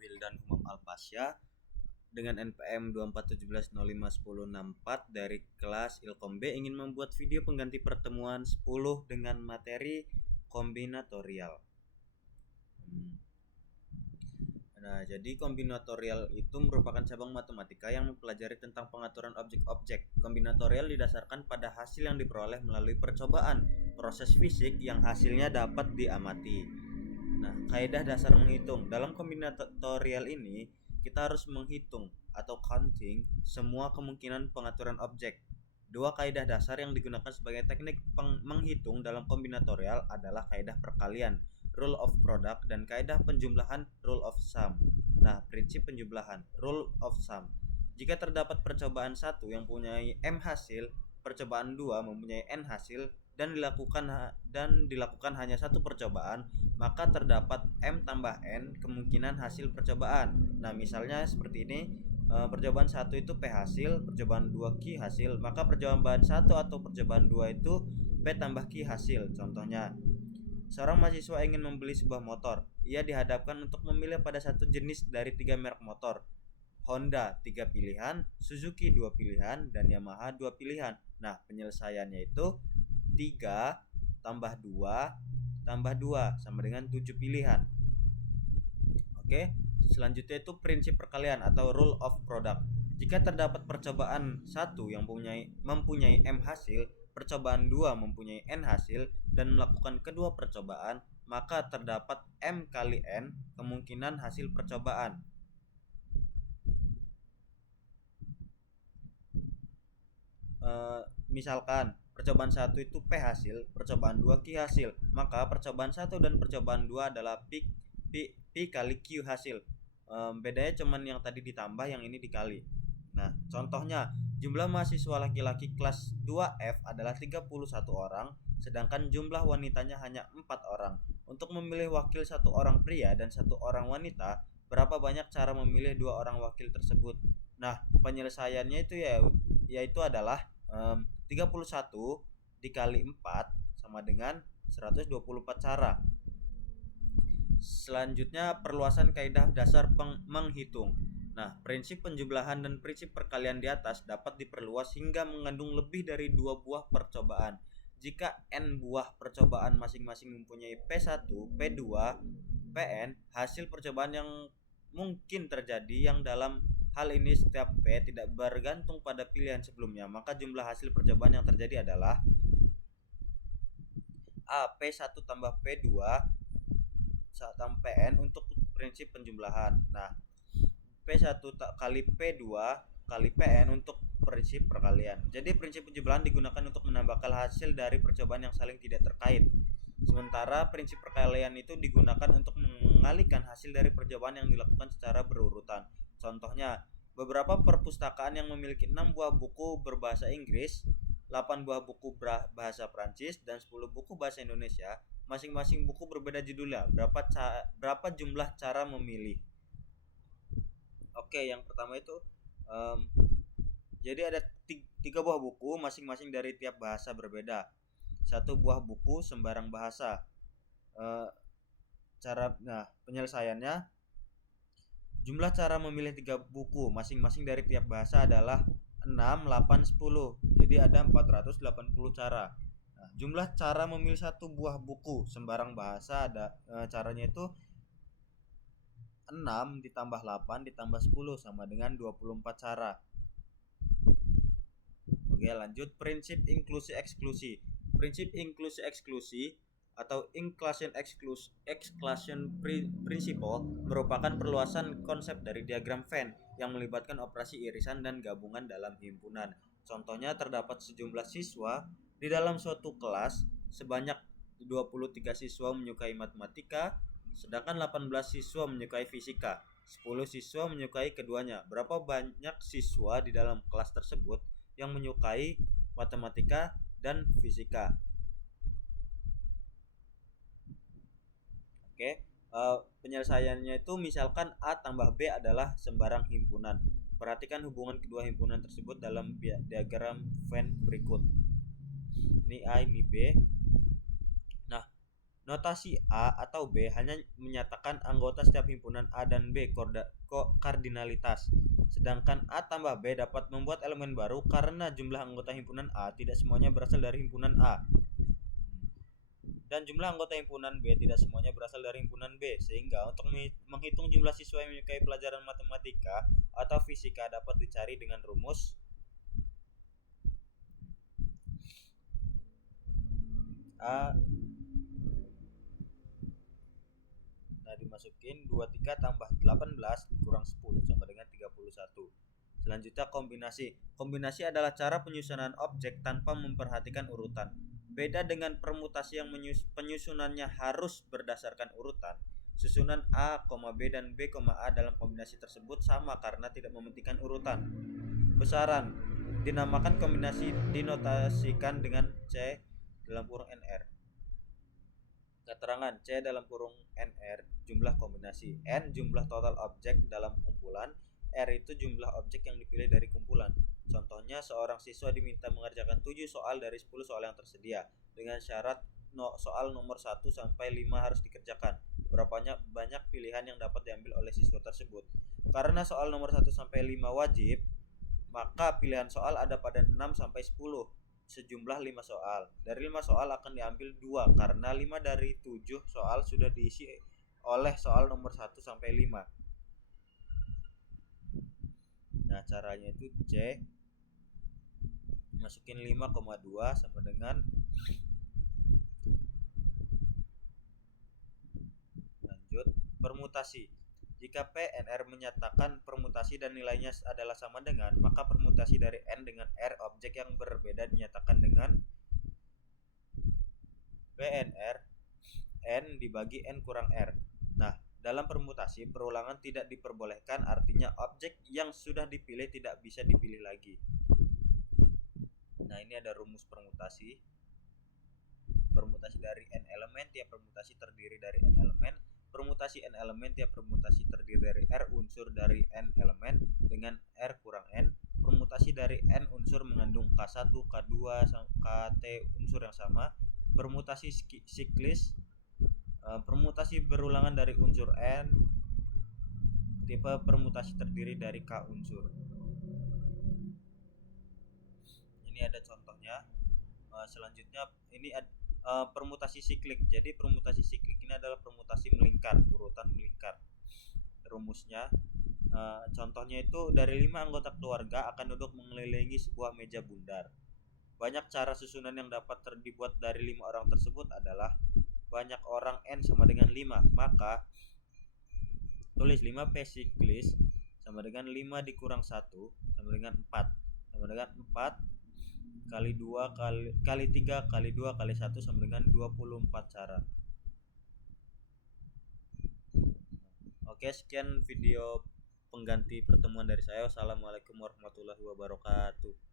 Wildan Humam Alpasya dengan NPM 2417051064 dari kelas Ilkom B ingin membuat video pengganti pertemuan 10 dengan materi kombinatorial. Nah, jadi kombinatorial itu merupakan cabang matematika yang mempelajari tentang pengaturan objek-objek. Kombinatorial didasarkan pada hasil yang diperoleh melalui percobaan, proses fisik yang hasilnya dapat diamati. Nah, kaidah dasar menghitung. Dalam kombinatorial ini, kita harus menghitung atau counting semua kemungkinan pengaturan objek. Dua kaidah dasar yang digunakan sebagai teknik menghitung dalam kombinatorial adalah kaidah perkalian, rule of product, dan kaidah penjumlahan, rule of sum. Nah, prinsip penjumlahan, rule of sum. Jika terdapat percobaan 1 yang mempunyai M hasil, percobaan 2 mempunyai N hasil, dan dilakukan hanya satu percobaan, maka terdapat M tambah N kemungkinan hasil percobaan. Nah, misalnya seperti ini, percobaan 1 itu P hasil, percobaan 2 Q hasil, maka percobaan 1 atau percobaan 2 itu P tambah Q hasil. Contohnya, seorang mahasiswa ingin membeli sebuah motor. Ia dihadapkan untuk memilih pada satu jenis dari 3 merek motor. Honda 3 pilihan, Suzuki 2 pilihan, dan Yamaha 2 pilihan. Nah, penyelesaiannya itu 3 tambah 2 tambah 2 sama dengan 7 pilihan. Oke, selanjutnya itu prinsip perkalian atau rule of product. Jika terdapat percobaan 1 yang mempunyai M hasil, percobaan 2 mempunyai N hasil, dan melakukan kedua percobaan, maka terdapat M kali N kemungkinan hasil percobaan. Misalkan percobaan 1 itu P hasil, percobaan 2 Q hasil, maka percobaan 1 dan percobaan 2 adalah P kali Q hasil. Bedanya cuman yang tadi ditambah, yang ini dikali. Nah, contohnya, jumlah mahasiswa laki-laki kelas 2F adalah 31 orang, sedangkan jumlah wanitanya hanya 4 orang. Untuk memilih wakil 1 orang pria dan 1 orang wanita, berapa banyak cara memilih 2 orang wakil tersebut? Nah, penyelesaiannya itu yaitu adalah 31 dikali 4 sama dengan 124 cara. Selanjutnya, perluasan kaidah dasar menghitung. Nah, prinsip penjumlahan dan prinsip perkalian di atas dapat diperluas hingga mengandung lebih dari 2 buah percobaan. Jika N buah percobaan masing-masing mempunyai P1, P2, Pn, hasil percobaan yang mungkin terjadi yang dalam hal ini setiap P tidak bergantung pada pilihan sebelumnya, maka jumlah hasil percobaan yang terjadi adalah A. P1 tambah P2 tambah Pn untuk prinsip penjumlahan. Nah, P1 kali P2 kali Pn untuk prinsip perkalian. Jadi prinsip penjumlahan digunakan untuk menambahkan hasil dari percobaan yang saling tidak terkait. Sementara prinsip perkalian itu digunakan untuk mengalihkan hasil dari percobaan yang dilakukan secara berurutan. Contohnya, beberapa perpustakaan yang memiliki 6 buah buku berbahasa Inggris, 8 buah buku bahasa Prancis, dan 10 buku bahasa Indonesia. Masing-masing buku berbeda judulnya. Berapa jumlah cara memilih? Oke, yang pertama itu jadi ada 3 buah buku masing-masing dari tiap bahasa berbeda. 1 buah buku sembarang bahasa. Penyelesaiannya, jumlah cara memilih 3 buku masing-masing dari tiap bahasa adalah 6, 8, 10. Jadi ada 480 cara. Nah, jumlah cara memilih 1 buah buku sembarang bahasa ada caranya itu 6 ditambah 8 ditambah 10 sama dengan 24 cara. Oke, lanjut prinsip inklusi eksklusi. Prinsip inklusi eksklusi atau exclusion principle merupakan perluasan konsep dari diagram Venn yang melibatkan operasi irisan dan gabungan dalam himpunan. Contohnya, terdapat sejumlah siswa di dalam suatu kelas, sebanyak 23 siswa menyukai matematika, sedangkan 18 siswa menyukai fisika, 10 siswa menyukai keduanya. Berapa banyak siswa di dalam kelas tersebut yang menyukai matematika dan fisika? Oke, penyelesaiannya itu misalkan A tambah B adalah sembarang himpunan. Perhatikan hubungan kedua himpunan tersebut dalam diagram Venn berikut. Ini A, ini B. Nah, Notasi A atau B hanya menyatakan anggota setiap himpunan A dan B kardinalitas. Sedangkan A tambah B dapat membuat elemen baru karena jumlah anggota himpunan A tidak semuanya berasal dari himpunan A. Dan jumlah anggota himpunan B tidak semuanya berasal dari himpunan B, sehingga untuk menghitung jumlah siswa yang menyukai pelajaran matematika atau fisika dapat dicari dengan rumus A. Nah, dimasukin 23 tambah 18 dikurang 10 sama dengan 31. Selanjutnya kombinasi. Kombinasi adalah cara penyusunan objek tanpa memperhatikan urutan. Beda dengan permutasi yang penyusunannya harus berdasarkan urutan. Susunan A, B dan B, A dalam kombinasi tersebut sama karena tidak mementingkan urutan. Besaran. Dinamakan kombinasi dinotasikan dengan C dalam kurung NR. Keterangan C dalam kurung NR jumlah kombinasi, N jumlah total objek dalam kumpulan, R itu jumlah objek yang dipilih dari kumpulan. Contohnya, seorang siswa diminta mengerjakan 7 soal dari 10 soal yang tersedia dengan syarat soal nomor 1 sampai 5 harus dikerjakan. Berapa banyak pilihan yang dapat diambil oleh siswa tersebut. Karena soal nomor 1 sampai 5 wajib, maka pilihan soal ada pada 6 sampai 10, sejumlah 5 soal. Dari 5 soal akan diambil 2 karena 5 dari 7 soal sudah diisi oleh soal nomor 1 sampai 5. Nah, caranya itu C masukin 5,2 sama dengan, lanjut, permutasi. Jika P NR menyatakan permutasi dan nilainya adalah sama dengan, maka permutasi dari N dengan R objek yang berbeda dinyatakan dengan PNR N dibagi N kurang R. Nah, dalam permutasi perulangan tidak diperbolehkan, artinya objek yang sudah dipilih tidak bisa dipilih lagi. Nah, ini ada rumus permutasi. Permutasi dari N elemen, tiap permutasi terdiri dari N elemen. Permutasi N elemen, tiap permutasi terdiri dari R unsur dari N elemen dengan R kurang N. Permutasi dari N unsur mengandung K1, K2, KT unsur yang sama. Permutasi siklis, permutasi berulangan dari unsur N. Tipe permutasi terdiri dari K unsur. Ini ada contohnya. Selanjutnya ini permutasi siklik. Jadi permutasi siklik ini adalah permutasi melingkar, urutan melingkar. Rumusnya, contohnya itu dari 5 anggota keluarga akan duduk mengelilingi sebuah meja bundar. Banyak cara susunan yang dapat dibuat dari 5 orang tersebut adalah banyak orang N sama dengan 5. Maka tulis 5P siklis sama dengan 5 dikurang 1 sama dengan 4. Sama dengan 4 kali 2 kali 3 kali 2 kali 1 sama dengan 24 cara. Oke, sekian video pengganti pertemuan dari saya. Wassalamualaikum warahmatullahi wabarakatuh.